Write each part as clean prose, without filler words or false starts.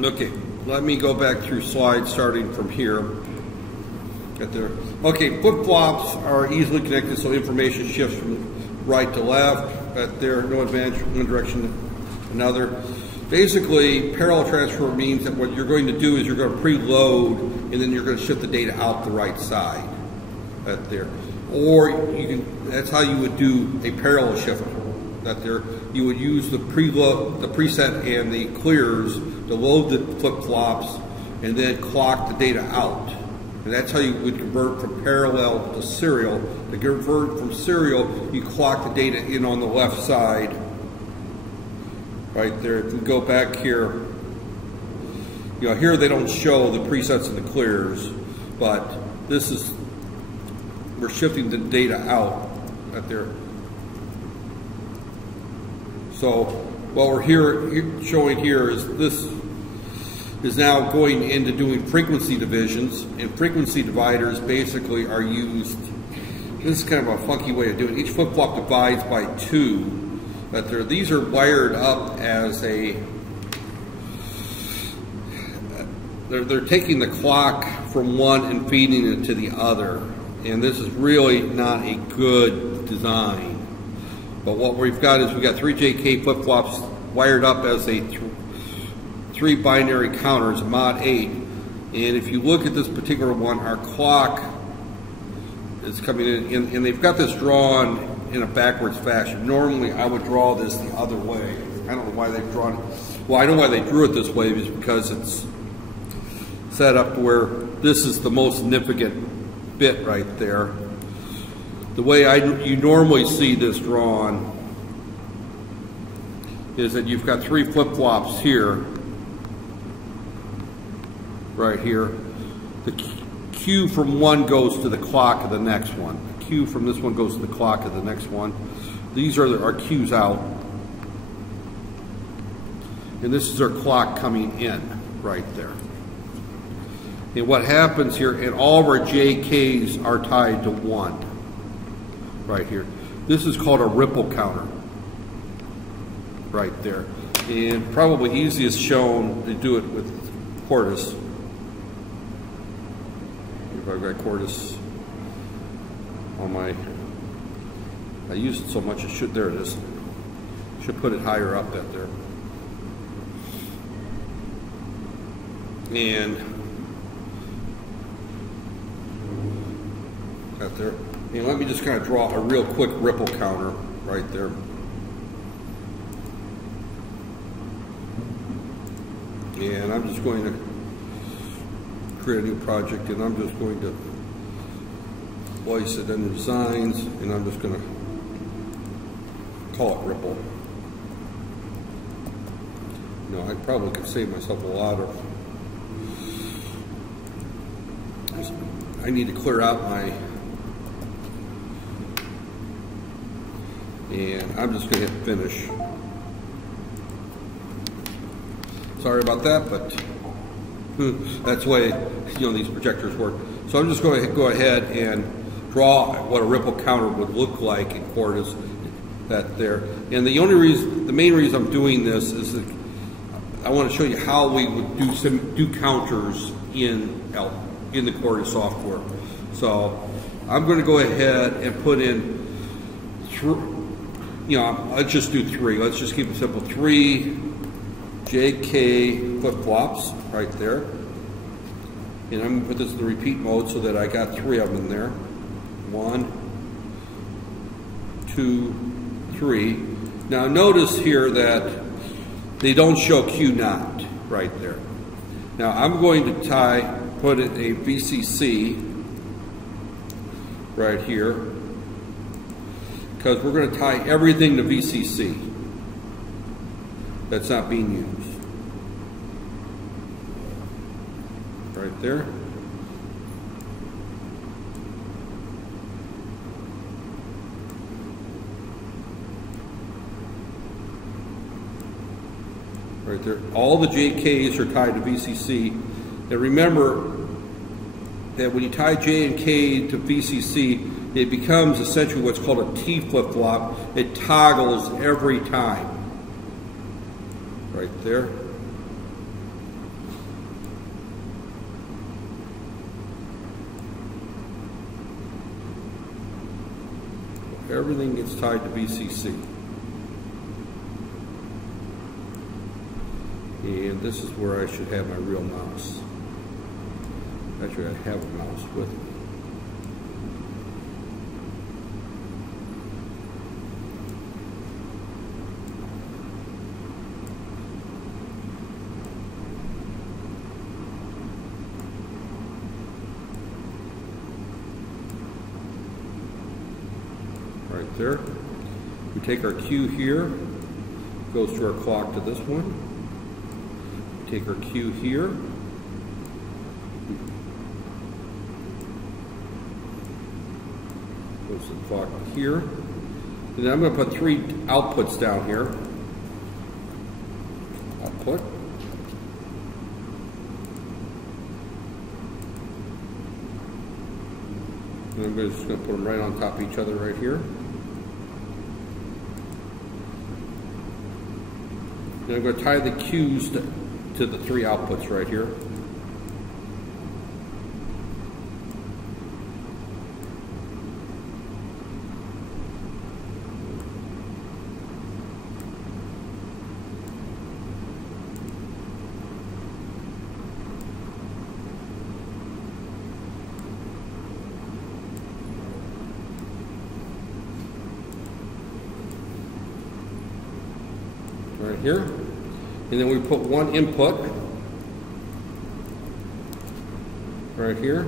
Okay, let me go back through slides starting from here. Get there. Okay, flip-flops are easily connected, so information shifts from right to left. But there, no advantage from one direction to another. Basically, parallel transfer means that what you're going to do is you're going to preload, and then you're going to shift the data out the right side. That there. Or you can. That's how you would do a parallel shift. That there, you would use the preset and the clears to load the flip-flops, and then clock the data out. And that's how you would convert from parallel to serial. To convert from serial, you clock the data in on the left side. Right there. If you go back here, you know, here they don't show the presets and the clears, but this is, we're shifting the data out right there. So what we're showing here is this is now going into doing frequency divisions, and frequency dividers basically are used. This is kind of a funky way of doing it. Each flip-flop divides by 2. But these are wired up as a, they're taking the clock from one and feeding it to the other. And this is really not a good design. But what we've got is we've got 3 JK flip-flops wired up as a 3 binary counters, mod 8. And if you look at this particular one, our clock is coming in, and they've got this drawn in a backwards fashion. Normally I would draw this the other way. I don't know why they've drawn it. Well, I know why they drew it this way, is because it's set up to where this is the most significant bit right there. The way you normally see this drawn is that you've got 3 flip-flops here, right here. The cue from one goes to the clock of the next one. The cue from this one goes to the clock of the next one. These are our cues out. And this is our clock coming in right there. And what happens here, and all of our JKs are tied to 1 right here. This is called a ripple counter right there. And probably easiest shown to do it with Quartus. If I've got Quartus on my, I use it so much it should, there it is. Should put it higher up that there. And that there. And let me just kind of draw a real quick ripple counter right there. And I'm just going to create a new project, and I'm just going to place it in the designs, and I'm just going to call it ripple. You know, I probably could save myself a lot of, I need to clear out my, and I'm just going to hit finish. Sorry about that, but that's the way, you know, these projectors work. So I'm just going to go ahead and draw what a ripple counter would look like in Quartus, that there. And the only reason, the main reason I'm doing this is that I want to show you how we would do counters in the Quartus software. So I'm going to go ahead and put in, you know, let's just do 3. Let's just keep it simple. 3 JK flip-flops right there. And I'm going to put this in the repeat mode so that I got 3 of them in there. 1, 2, 3. Now notice here that they don't show Q naught right there. Now I'm going to put in a VCC right here, because we're going to tie everything to VCC that's not being used. Right there. Right there. All the JKs are tied to VCC. And remember that when you tie J and K to VCC, it becomes essentially what's called a T flip-flop. It toggles every time. Right there. everything gets tied to VCC. And this is where I should have my real mouse. Actually, I have a mouse with me. Right there. We take our cue here, goes to our clock to this one. We take our cue here. Goes to the clock here. And then I'm going to put 3 outputs down here. Output. And I'm just going to put them right on top of each other right here. And I'm going to tie the cues to the 3 outputs right here. Right here, and then we put 1 input right here,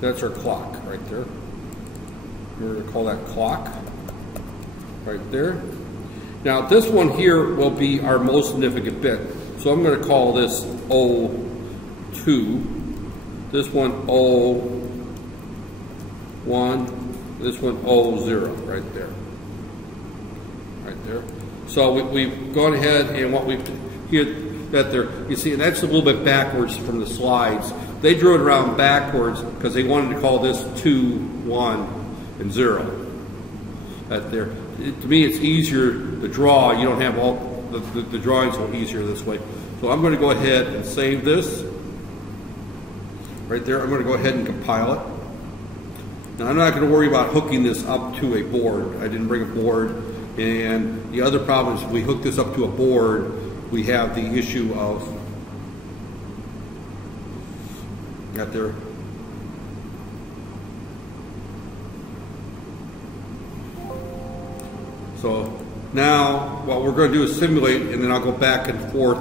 that's our clock right there. We're going to call that clock right there. Now this one here will be our most significant bit. So I'm going to call this O2, this one O1, this one O0 right there. Right there. So we've gone ahead and what we've hit that there, you see, and that's a little bit backwards from the slides. They drew it around backwards because they wanted to call this 2, 1, and 0. That there. To me, it's easier to draw. You don't have all the drawings are easier this way. So I'm going to go ahead and save this right there. I'm going to go ahead and compile it. Now I'm not going to worry about hooking this up to a board. I didn't bring a board. And the other problem is if we hook this up to a board, we have the issue of got there. So now what we're going to do is simulate, and then I'll go back and forth,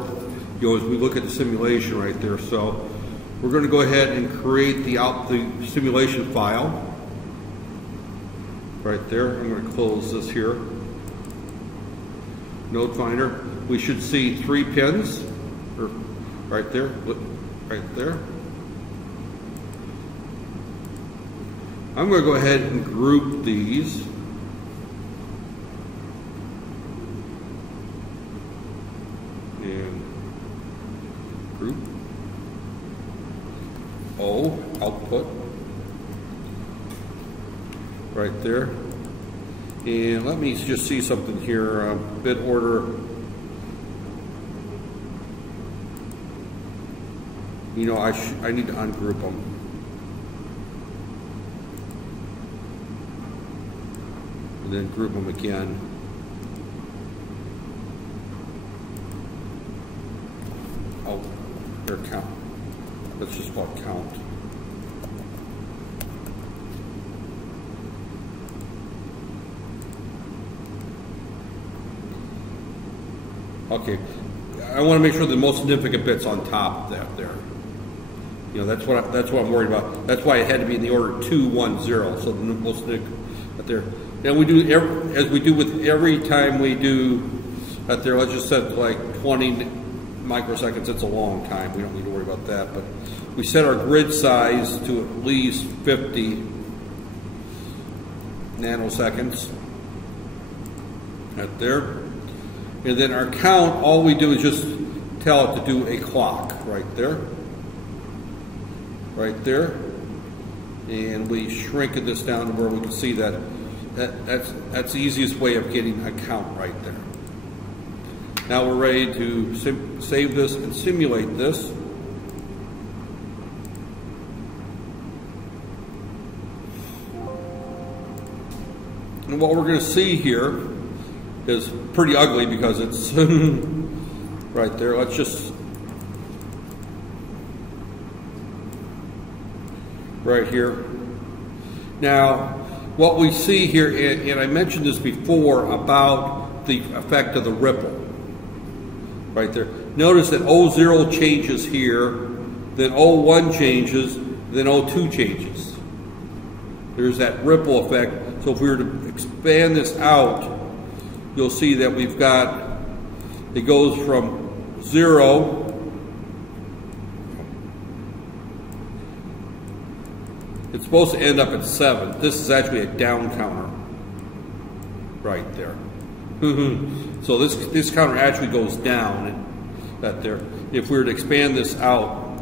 you know, as we look at the simulation right there. So we're going to go ahead and create the simulation file right there. I'm going to close this here. Node Finder. We should see 3 pins right there, right there. I'm going to go ahead and group these. And group O, output, right there. And let me just see something here, bit order. You know, I need to ungroup them. And then group them again. Oh, their count. Let's just call it count. Okay, I want to make sure the most significant bit's on top of that there. You know, that's what I'm worried about. That's why it had to be in the order 2, 1, 0. So the most significant there. And we do as we do with every time we do that there. Let's just set like 20 microseconds. It's a long time. We don't need to worry about that. But we set our grid size to at least 50 nanoseconds. Right there. And then our count, all we do is just tell it to do a clock right there. Right there. And we shrink this down to where we can see that That's the easiest way of getting a count right there. Now we're ready to save this and simulate this. And what we're going to see here is pretty ugly because it's right there. Let's just right here. Now, what we see here, and I mentioned this before about the effect of the ripple, right there. Notice that O0 changes here, then O1 changes, then O2 changes. There's that ripple effect. So if we were to expand this out, you'll see that we've got, it goes from 0 it's supposed to end up at 7. This is actually a down counter right there. So this counter actually goes down right there. If we were to expand this out,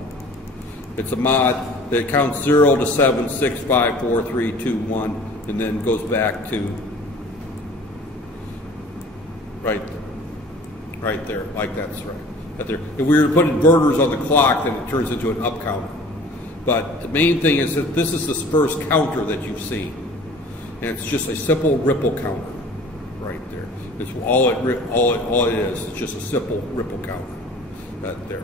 it's a mod that counts 0 to 7, 6, 5, 4, 3, 2, 1, and then goes back to right there, like that's right there. If we were to put inverters on the clock, then it turns into an up counter. But the main thing is that this is the first counter that you've seen, and it's just a simple ripple counter right there. It's all it is. It's just a simple ripple counter right there.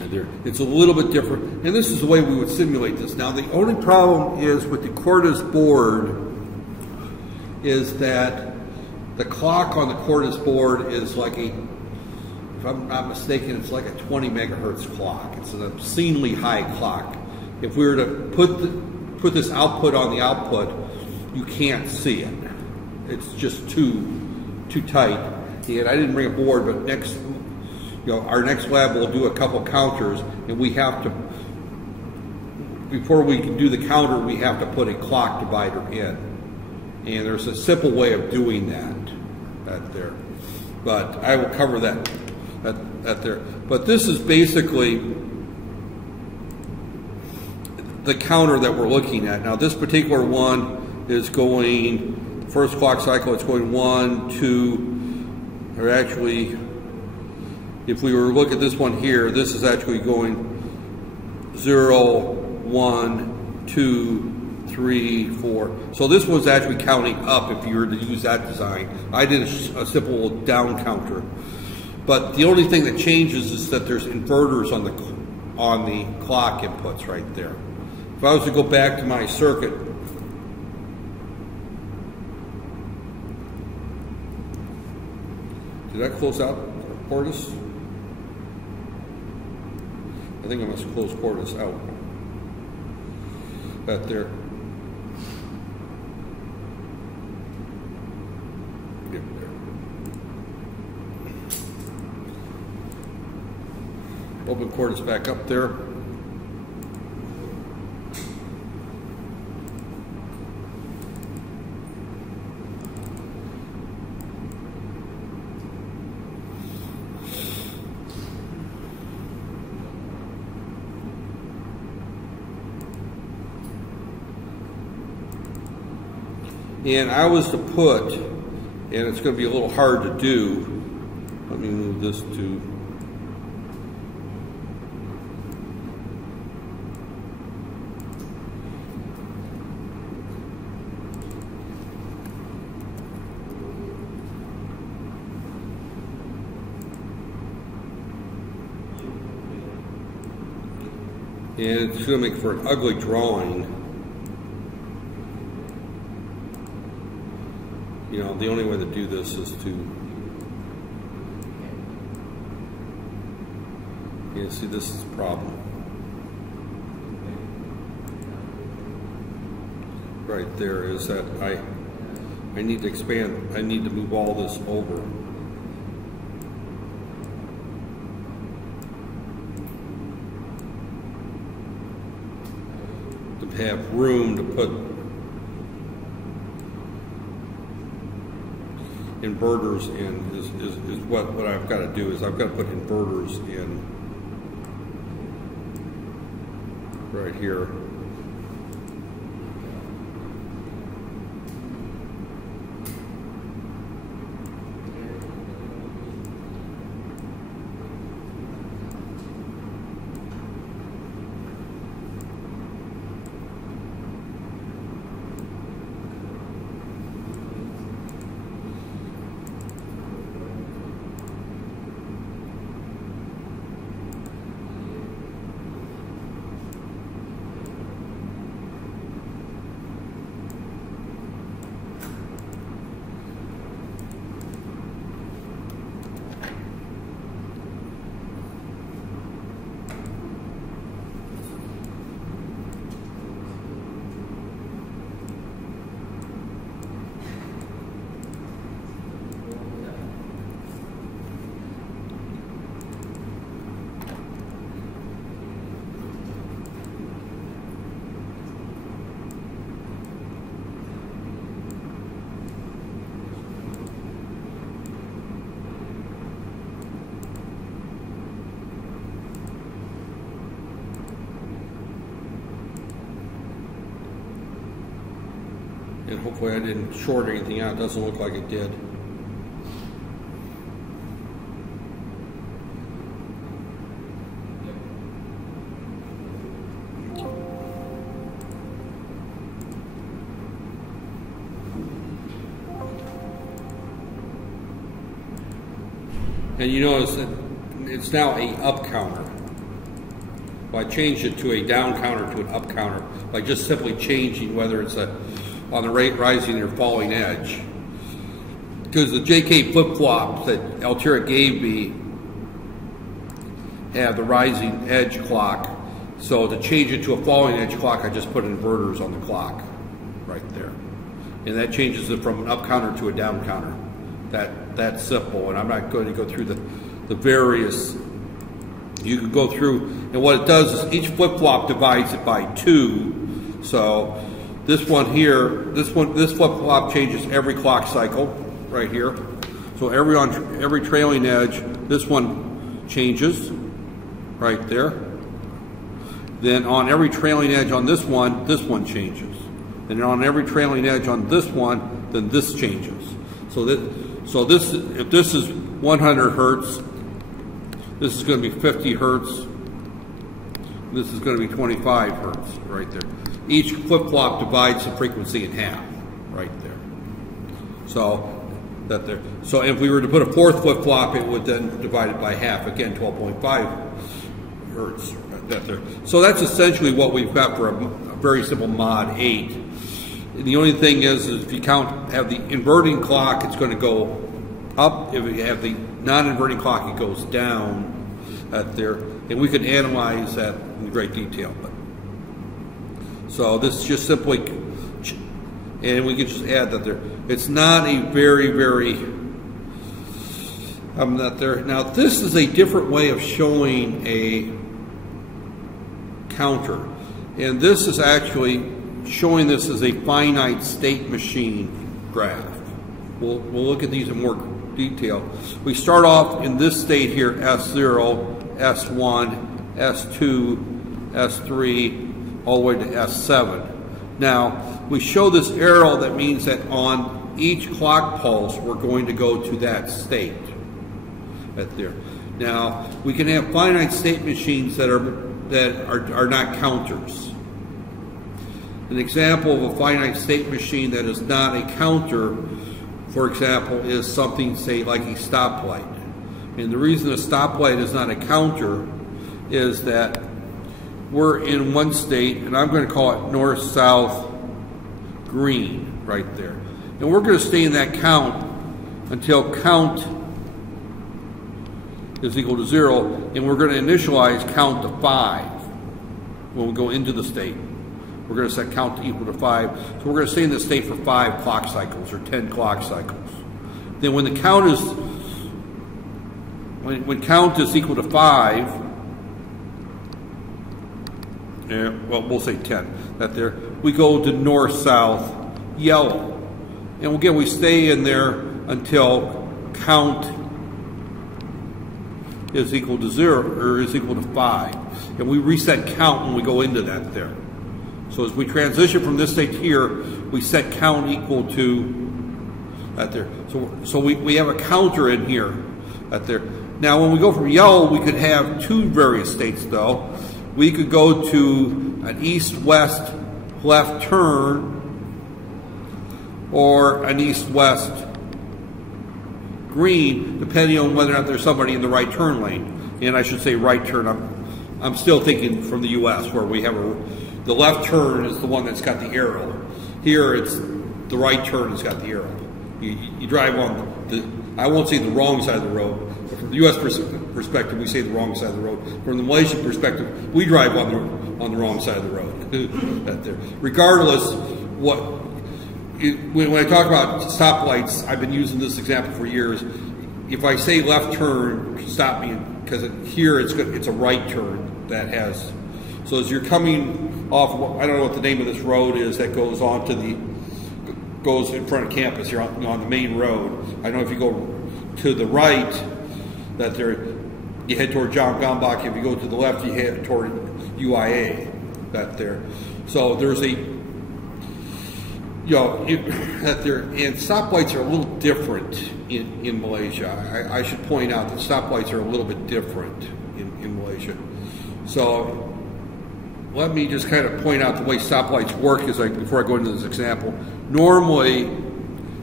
And there, it's a little bit different, and this is the way we would simulate this. Now, the only problem is with the Cordis board is that the clock on the Cordis board is like a, if I'm not mistaken, it's like a 20 megahertz clock. It's an obscenely high clock. If we were to put this output on the output, you can't see it. It's just too tight. And I didn't bring a board, but our next lab will do a couple counters, and we have to, before we can do the counter, we have to put a clock divider in. And there's a simple way of doing that there. But I will cover that there. But this is basically the counter that we're looking at. Now this particular one is going, first clock cycle, it's going 1, 2, or actually, if we were to look at this one here, this is actually going 0, 1, 2, 3, 4. So this one's actually counting up if you were to use that design. I did a simple down counter. But the only thing that changes is that there's inverters on the clock inputs right there. If I was to go back to my circuit, did I close out Cordis? I think I must close Cordis out. Right there. Yep, there. Open Cordis back up there. And I was to put, and it's going to be a little hard to do, let me move this to, and it's going to make for an ugly drawing. You know, the only way to do this is to, you see, this is the problem. Right there is that I need to expand, I need to move all this over. To have room to put inverters in is what I've got to do is I've got to put inverters in right here. And hopefully I didn't short anything out. It doesn't look like it did. And you notice that it's now a up counter. Well, I changed it to a down counter to an up counter by just simply changing whether it's on the rising or falling edge. Because the JK flip-flops that Altera gave me have the rising edge clock. So to change it to a falling edge clock, I just put inverters on the clock right there. And that changes it from an up counter to a down counter. That's simple, and I'm not going to go through the various. You can go through, and what it does is each flip-flop divides it by 2. So this one here, this flip-flop changes every clock cycle right here. So on every trailing edge, this one changes right there. Then on every trailing edge on this one changes. And on every trailing edge on this one, then this changes. So this, if this is 100 hertz, this is going to be 50 hertz. This is going to be 25 hertz right there. Each flip-flop divides the frequency in half right there. So So if we were to put a 4th flip-flop, it would then divide it by half. Again, 12.5 hertz right there. So that's essentially what we've got for a very simple mod 8. And the only thing is if you have the inverting clock, it's going to go up. If you have the non-inverting clock, it goes down there. And we can analyze that in great detail. So this is just simply, and we can just add that there. It's not a very, not there. Now this is a different way of showing a counter. And this is actually showing this as a finite state machine graph. We'll look at these in more detail. We start off in this state here, S0, S1, S2, S3, all the way to S7. Now, we show this arrow that means that on each clock pulse, we're going to go to that state right there. Now, we can have finite state machines that are not counters. An example of a finite state machine that is not a counter, for example, is something, say, like a stoplight. And the reason a stoplight is not a counter is that we're in one state, and I'm going to call it north-south green right there. And we're going to stay in that count until count is equal to 0, and we're going to initialize count to 5 when we go into the state. We're going to set count to equal to 5. So we're going to stay in this state for 5 clock cycles or 10 clock cycles. Then when the count is, when count is equal to 5, well, we'll say 10, that there, we go to north-south yellow. And again, we stay in there until count is equal to 0 or is equal to 5. And we reset count when we go into that there. So as we transition from this state here, we set count equal to that there. So we have a counter in here, that there. Now when we go from yellow, we could have 2 various states though. We could go to an east-west left turn or an east-west green, depending on whether or not there's somebody in the right turn lane. And I should say right turn. I'm still thinking from the U.S. where we have the left turn is the one that's got the arrow. Here it's the right turn that's got the arrow. You drive on the, I won't say the wrong side of the road. But from the U.S. perspective, we say the wrong side of the road. From the Malaysian perspective, we drive on the wrong side of the road. Regardless, when I talk about stoplights, I've been using this example for years. If I say left turn, stop me, because here it's a right turn that has. So as you're coming off, I don't know what the name of this road is that goes on to goes in front of campus. You're on the main road. I know if you go to the right, that you head toward John Gombach. If you go to the left, you head toward UIA. That there. So there's a. you know, and stoplights are a little different in Malaysia. I should point out that stoplights are a little bit different in Malaysia. So let me just kind of point out the way stoplights work before I go into this example. Normally,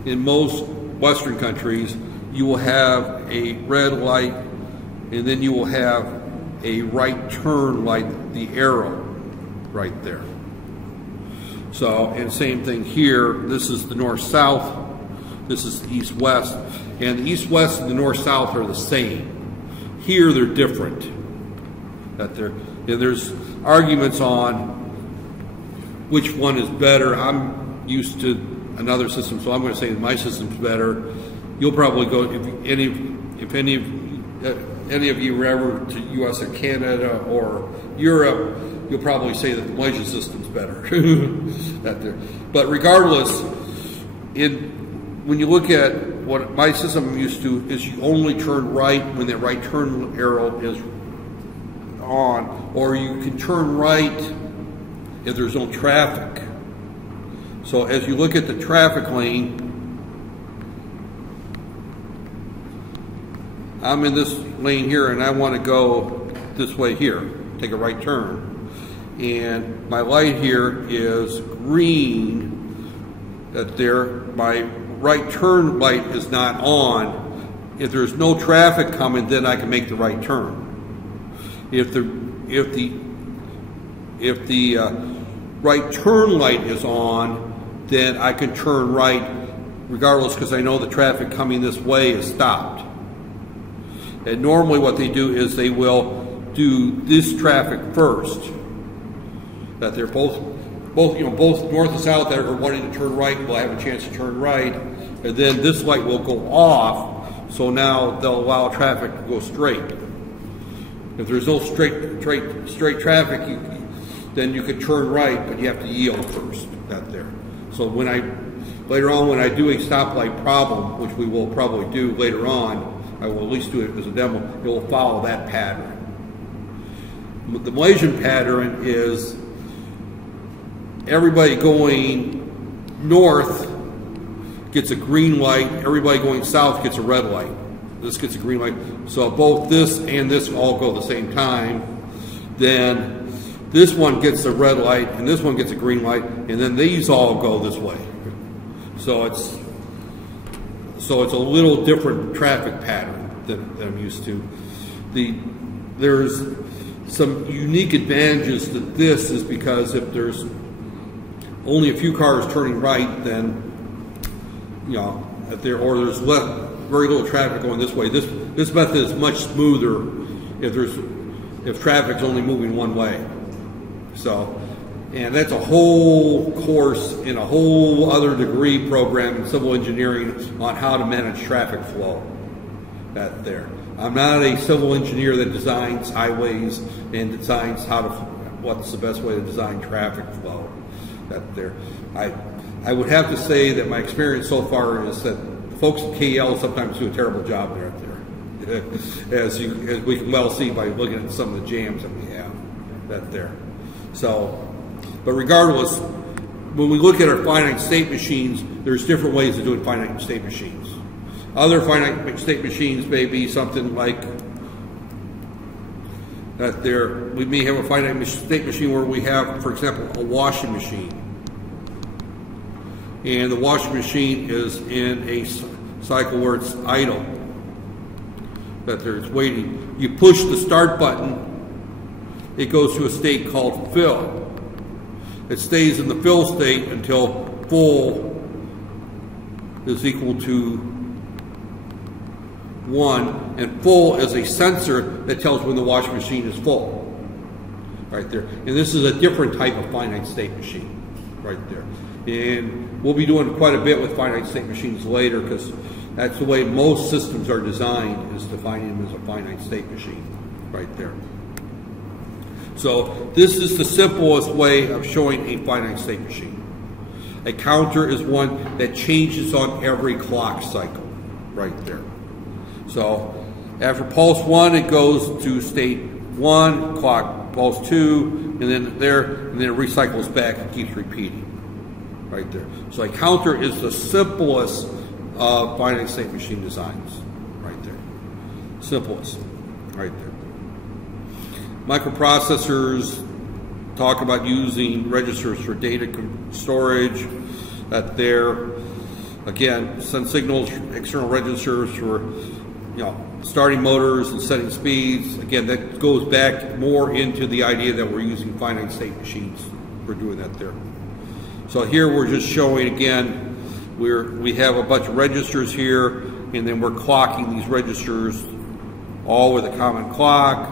in most Western countries, you will have a red light, and then you will have a right turn light, the arrow right there. So, and same thing here. This is the north-south. This is the east-west. And the east-west and the north-south are the same. Here, they're different. And there's arguments on which one is better. I'm used to another system, so I'm going to say my system's better. You'll probably go, if any of you were ever to U.S. or Canada or Europe, you'll probably say that the Malaysian system's better. But regardless, when you look at what my system I'm used to, is you only turn right when that right turn arrow is on, or you can turn right if there's no traffic. So as you look at the traffic lane, I'm in this lane here and I want to go this way here, take a right turn. And my light here is green, my right turn light is not on. If there's no traffic coming, then I can make the right turn. If the right turn light is on, then I can turn right regardless, because I know the traffic coming this way is stopped. And normally what they do is they will do this traffic first. That they're both north and south that are wanting to turn right will have a chance to turn right, and then this light will go off, so now they'll allow traffic to go straight. If there's no straight traffic, then you could turn right, but you have to yield first. So later on when I do a stoplight problem, which we will probably do later on, I will at least do it as a demo, it will follow that pattern. The Malaysian pattern is everybody going north gets a green light, everybody going south gets a red light. This gets a green light. So both this and this all go at the same time. Then this one gets a red light and this one gets a green light, and then these all go this way. So it's a little different traffic pattern than I'm used to. There's some unique advantages to this, is because if there's only a few cars turning right, then or there's very little traffic going this way. This method is much smoother if traffic's only moving one way. So, and that's a whole course in a whole other degree program in civil engineering on how to manage traffic flow. I'm not a civil engineer that designs highways and designs what's the best way to design traffic flow. I would have to say that my experience so far is that folks at KL sometimes do a terrible job there, as we can well see by looking at some of the jams that we have So, but regardless, when we look at our finite state machines, there's different ways of doing finite state machines. Other finite state machines may be something like we may have a finite state machine where we have, for example, a washing machine. And the washing machine is in a cycle where it's idle, it's waiting. You push the start button, it goes to a state called fill. It stays in the fill state until full is equal to 1, and full is a sensor that tells when the washing machine is full, right there. And this is a different type of finite state machine, right there. And we'll be doing quite a bit with finite state machines later, because that's the way most systems are designed, is defining them as a finite state machine, right there. So this is the simplest way of showing a finite state machine. A counter is one that changes on every clock cycle, right there. So after pulse 1, it goes to state 1, clock pulse 2, and then it recycles back and keeps repeating. right there. So a counter is the simplest of finite state machine designs, right there. Simplest, right there. Microprocessors talk about using registers for data storage. That there, again, send signals from external registers for, starting motors and setting speeds. Again, that goes back more into the idea that we're using finite state machines. We're doing that there. So here we're just showing again, we have a bunch of registers here, and then we're clocking these registers all with a common clock.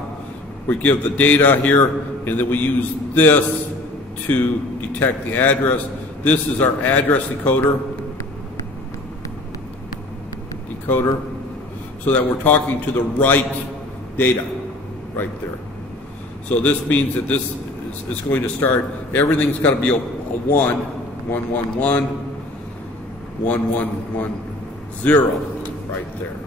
We give the data here, and then we use this to detect the address. This is our address decoder, so that we're talking to the right data right there. So this means that this is going to start, everything's got to be a 1, 1, 1, 1, 1, 1, 1, 0 right there.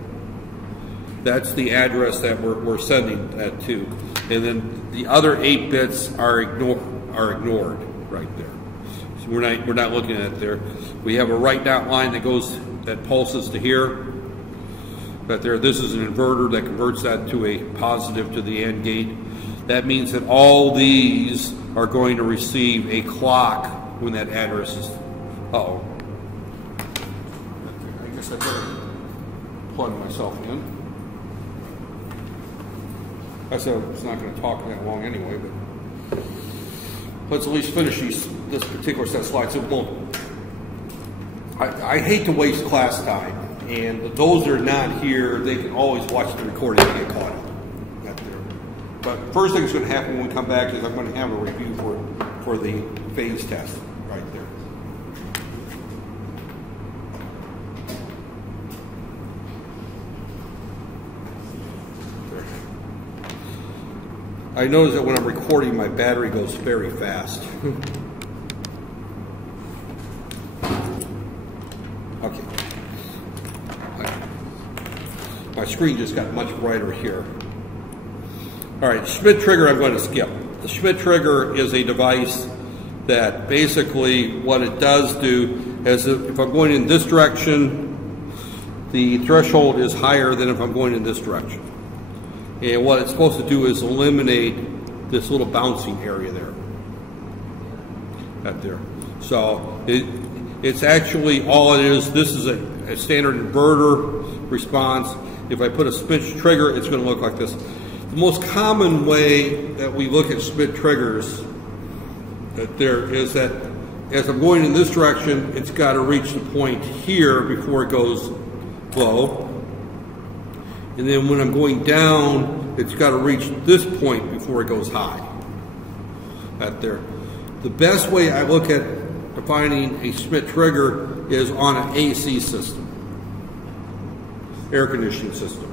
That's the address that we're sending that to. And then the other 8 bits are ignored right there. So we're not looking at it there. We have a write dot line that pulses to here. But there, this is an inverter that converts that to a positive to the AND gate. That means that all these are going to receive a clock when that address is, I guess I better plug myself in. I said it's not going to talk that long anyway, but let's at least finish this particular set of slides. So, I hate to waste class time, and those that are not here, they can always watch the recording and get caught up. But first thing that's going to happen when we come back is I'm going to have a review for the phase test right there. I notice that when I'm recording, my battery goes very fast. Okay. My screen just got much brighter here. All right, Schmidt trigger I'm going to skip. The Schmidt trigger is a device that basically what it does do is if I'm going in this direction, the threshold is higher than if I'm going in this direction. And what it's supposed to do is eliminate this little bouncing area there. Right there. So it's actually all it is. This is a standard inverter response. If I put a Schmidt trigger, it's going to look like this. The most common way that we look at Schmidt triggers is that as I'm going in this direction, it's got to reach the point here before it goes low. And then when I'm going down, it's got to reach this point before it goes high. Right there. The best way I look at defining a Schmidt trigger is on an AC system, air conditioning system.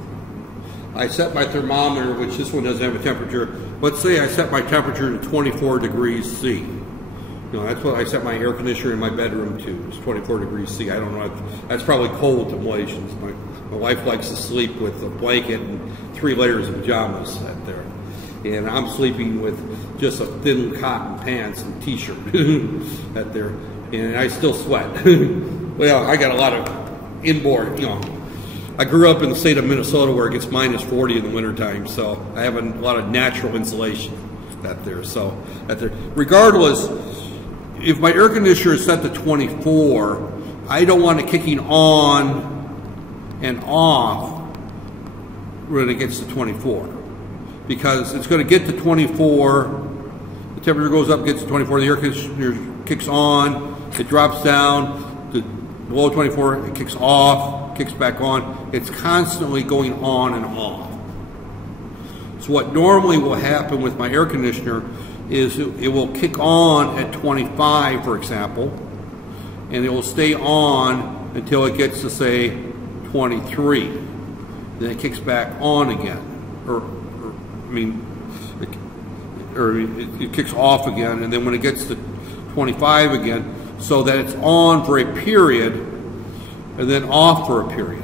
I set my thermometer, which this one doesn't have a temperature. Let's say I set my temperature to 24 degrees C. That's what I set my air conditioner in my bedroom to. It's 24 degrees C. I don't know. That's probably cold to Malaysians. My wife likes to sleep with a blanket and 3 layers of pajamas out there. And I'm sleeping with just a thin cotton pants and t-shirt out there. And I still sweat. Well, I got a lot of inboard, I grew up in the state of Minnesota where it gets minus 40 in the wintertime, so I have a lot of natural insulation out there. So regardless, if my air conditioner is set to 24, I don't want it kicking on and off when it gets to 24, because it's going to get to 24, the temperature goes up, gets to 24, the air conditioner kicks on, it drops down to below 24, it kicks off, kicks back on. It's constantly going on and off. So what normally will happen with my air conditioner is it will kick on at 25, for example, and it will stay on until it gets to, say, 23. Then it kicks back on again. It kicks off again, and then when it gets to 25 again, so that it's on for a period and then off for a period.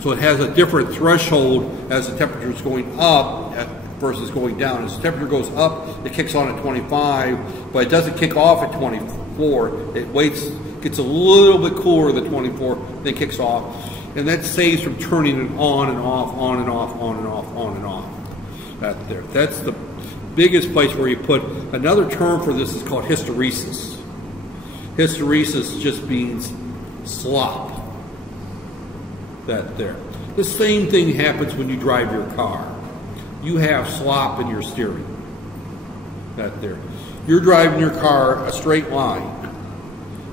So it has a different threshold as the temperature is going up versus going down. As the temperature goes up, it kicks on at 25, but it doesn't kick off at 25. 24. It waits, gets a little bit cooler than 24, then kicks off. And that saves from turning it on and off, on and off, on and off, on and off. That there. That's the biggest place where you put. Another term for this is called hysteresis. Hysteresis just means slop. That there. The same thing happens when you drive your car. You have slop in your steering. That there. You're driving your car a straight line.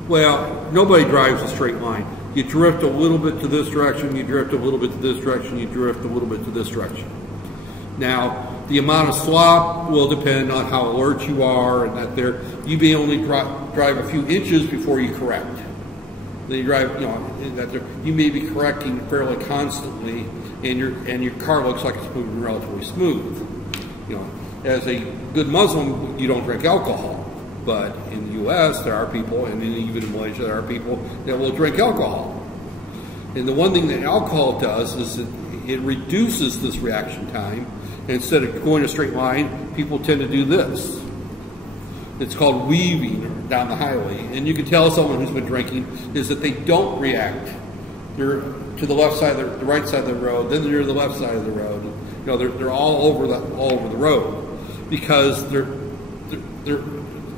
Well, nobody drives a straight line. You drift a little bit to this direction, you drift a little bit to this direction, you drift a little bit to this direction. Now, the amount of slop will depend on how alert you are, and that there, you may only drive a few inches before you correct. Then you drive, you know, that there, you may be correcting fairly constantly, and your car looks like it's moving relatively smooth. You know, as a good Muslim, you don't drink alcohol. But in the U.S., there are people, and even in Malaysia, there are people that will drink alcohol. And the one thing that alcohol does is it reduces this reaction time. And instead of going a straight line, people tend to do this. It's called weaving down the highway. And you can tell someone who's been drinking is that they don't react. They're to the left side, the right side of the road, then they're to the left side of the road. You know, they're all over the road because they're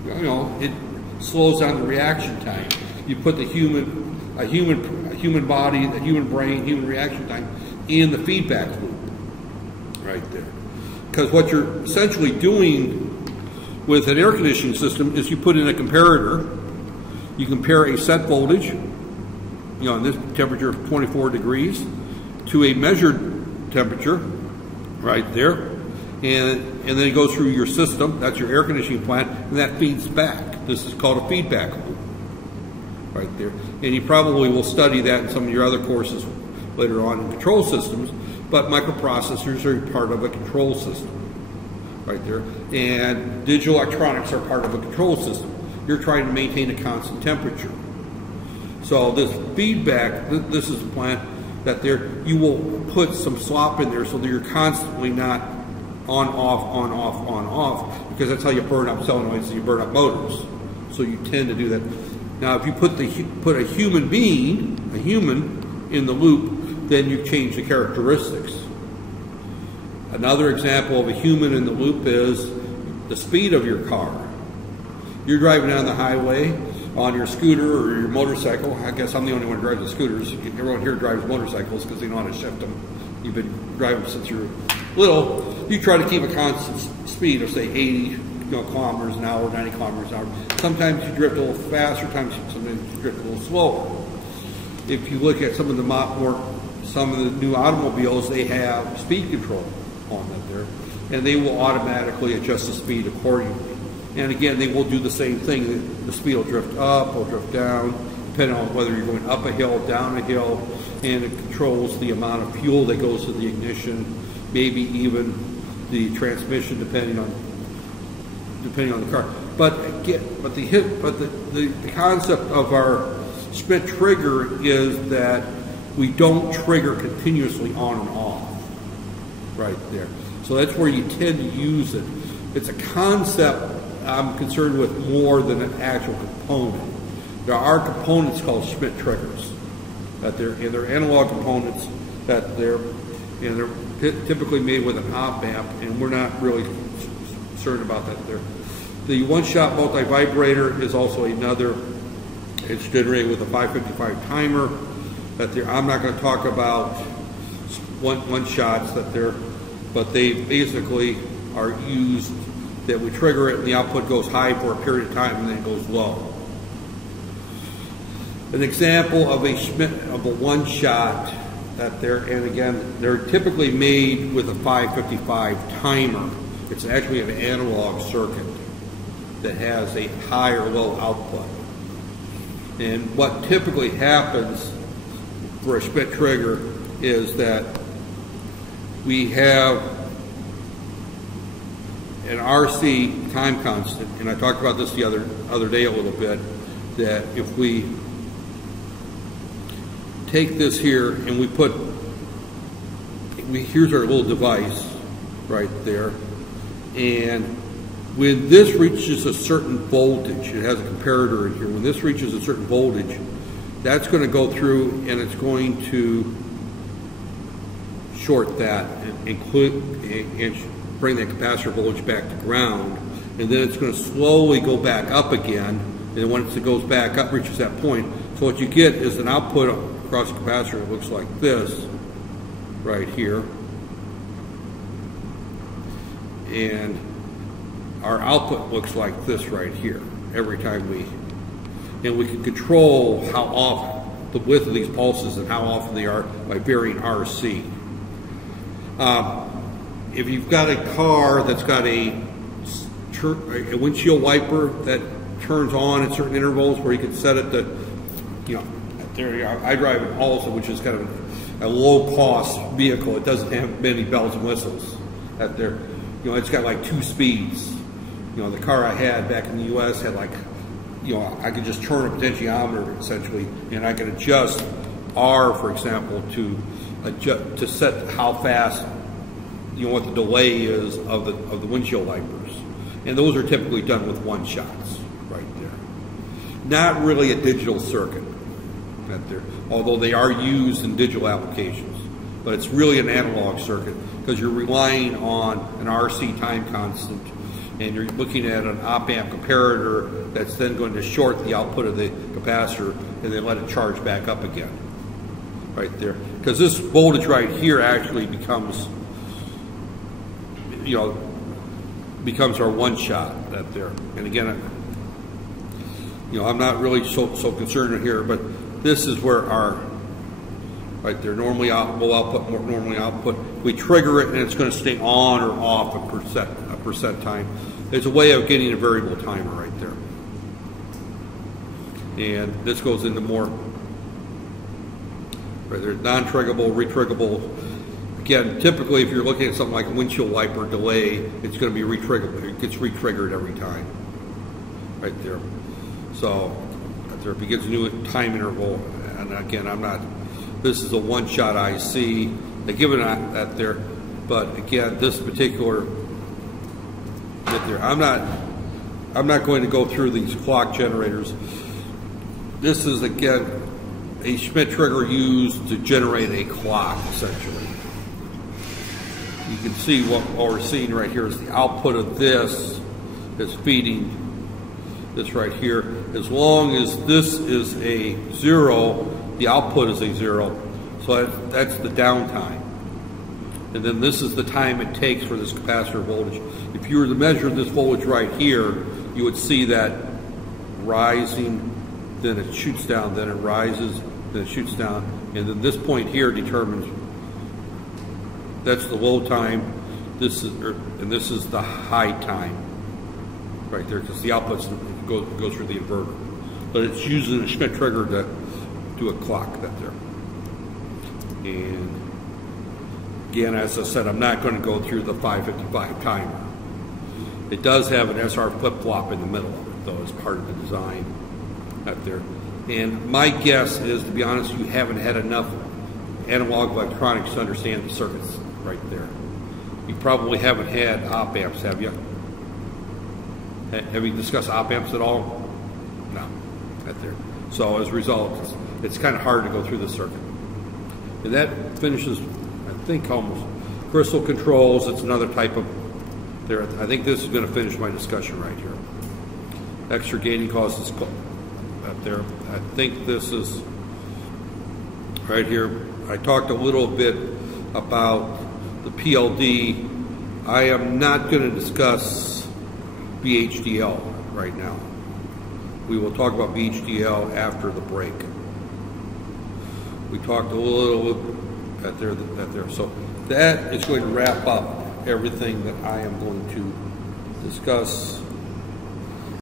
you know, it slows down the reaction time. You put a human body, the human brain, human reaction time in the feedback loop, right there. Because what you're essentially doing with an air conditioning system is you put in a comparator. You compare a set voltage, you know, in this temperature of 24 degrees, to a measured temperature, right there. And then it goes through your system, that's your air conditioning plant, and that feeds back. This is called a feedback loop, right there. And you probably will study that in some of your other courses later on in control systems, but microprocessors are part of a control system, right there. And digital electronics are part of a control system. You're trying to maintain a constant temperature. So this feedback, this is a plant that there, you will put some slop in there so that you're constantly not on, off, because that's how you burn up solenoids and you burn up motors. So you tend to do that. Now, if you put a human being, a human, in the loop, then you change the characteristics. Another example of a human in the loop is the speed of your car. You're driving down the highway on your scooter or your motorcycle. I guess I'm the only one who drives the scooters. Everyone here drives motorcycles because they know how to shift them. You've been driving since you're little. You try to keep a constant speed of, say, 80 kilometers an hour, 90 kilometers an hour. Sometimes you drift a little faster, sometimes you drift a little slower. If you look at some of the new automobiles, they have speed control on them there, and they will automatically adjust the speed accordingly. And again, they will do the same thing. The speed will drift up or drift down, depending on whether you're going up a hill, down a hill, and it controls the amount of fuel that goes to the ignition, maybe even the transmission, depending on the car. But again, the concept of our Schmidt trigger is that we don't trigger continuously on and off, right there. So that's where you tend to use it. It's a concept I'm concerned with more than an actual component. There are components called Schmidt triggers that they're analog components that they're typically made with an op amp, and we're not really concerned about that there. The one-shot multi-vibrator is also another. It's generated with a 555 timer. I'm not going to talk about one shots but they basically are used that we trigger it and the output goes high for a period of time and then it goes low. An example of a one-shot and again, they're typically made with a 555 timer. It's actually an analog circuit that has a high or low output. And what typically happens for a Schmidt trigger is that we have an RC time constant, and I talked about this the other day a little bit, that if we take this here and here's our little device right there, and When this reaches a certain voltage, it has a comparator in here. When this reaches a certain voltage, that's going to go through and it's going to short that and bring that capacitor voltage back to ground. And then it's going to slowly go back up again. And once it goes back up, reaches that point. So what you get is an output across the capacitor that looks like this right here. And our output looks like this right here every time and we can control how often, the width of these pulses and how often they are by varying RC. If you've got a car that's got a windshield wiper that turns on at certain intervals where you can set it to, there you are. I drive an Alsa, which is kind of a low-cost vehicle. It doesn't have many bells and whistles out there. It's got like 2 speeds. The car I had back in the U.S. had like, I could just turn a potentiometer essentially, and I could adjust R, for example, to set how fast, what the delay is of the windshield wipers, and those are typically done with 1-shots right there. Not really a digital circuit right there, although they are used in digital applications, but it's really an analog circuit because you're relying on an RC time constant. And you're looking at an op-amp comparator that's then going to short the output of the capacitor and then let it charge back up again, right there. Because this voltage right here actually becomes, becomes our 1-shot right there. And again, I'm not really so concerned here, but this is where our, right there, normally output. We trigger it and it's going to stay on or off a percent time. There's a way of getting a variable timer right there. And this goes into more, right there, non-triggable, retriggable. Again, typically if you're looking at something like a windshield wiper delay, it's going to be retriggable. It gets retriggered every time, right there. So right there, if it gets a new time interval, and again, this is a 1-shot IC. They give it that there, but again, this particular there, I'm not going to go through these clock generators. This is again a Schmitt trigger used to generate a clock, essentially. You can see what we're seeing right here is the output of this is feeding this right here. As long as this is a 0, the output is a 0. So that's the downtime. And then this is the time it takes for this capacitor voltage. If you were to measure this voltage right here, you would see that rising, then it shoots down, then it rises, then it shoots down, and then this point here determines, that's the low time, and this is the high time, right there, because the outputs go through the inverter. But it's using a Schmitt trigger to do a clock right there. And again, as I said, I'm not going to go through the 555 timer. It does have an SR flip-flop in the middle of it, though, as part of the design out there. And my guess is, to be honest, you haven't had enough analog electronics to understand the circuits right there. You probably haven't had op-amps, have you? Have you discussed op-amps at all? No, right there. So as a result, it's kind of hard to go through the circuit. And that finishes, I think, almost crystal controls. It's another type of there. I think this is going to finish my discussion right here. Extra gating causes up there. I think this is right here. I talked a little bit about the PLD. I am not going to discuss VHDL right now. We will talk about VHDL after the break. We talked a little at there. So that is going to wrap up everything that I am going to discuss